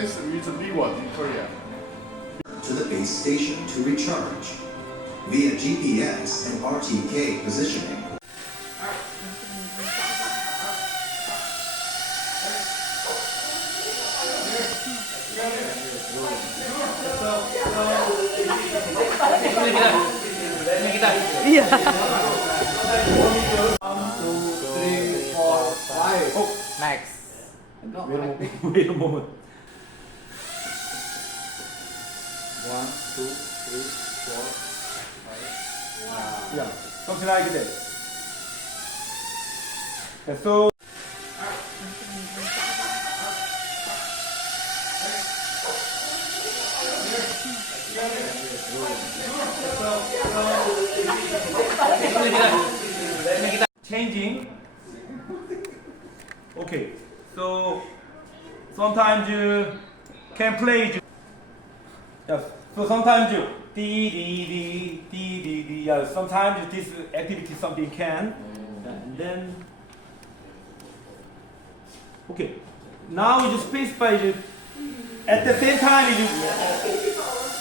distance with reward in Korea. To the base station to recharge via GPS and RTK positioning. Iya. 1, 2, 3, 4, 5. Oh, next. No, Wait a moment. 1, 2, 3, 4, 5. Yeah, something like that. And so. Changing. Okay, so sometimes you can play. Yes, so sometimes you D. Yeah, sometimes this activity something can, and then. Okay, now you space by you. At the same time you.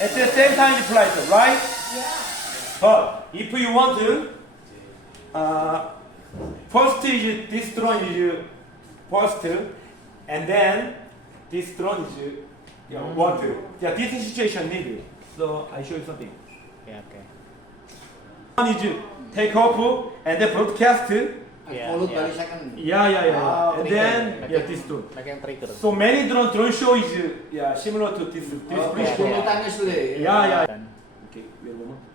At the same time you play it, right? But if you want to, first is this drone is first, and then this drone is want to. Yeah, this situation needed. So I show you something. Yeah, okay. One is take off and then broadcast. Yeah, Followed yeah. by second. Yeah. And Trigger. then Like yeah, a- this drone. Like yang trigger. So many drone show is similar to this Oh, bridge. simultaneously. Yeah. Dan Okay, wait a moment.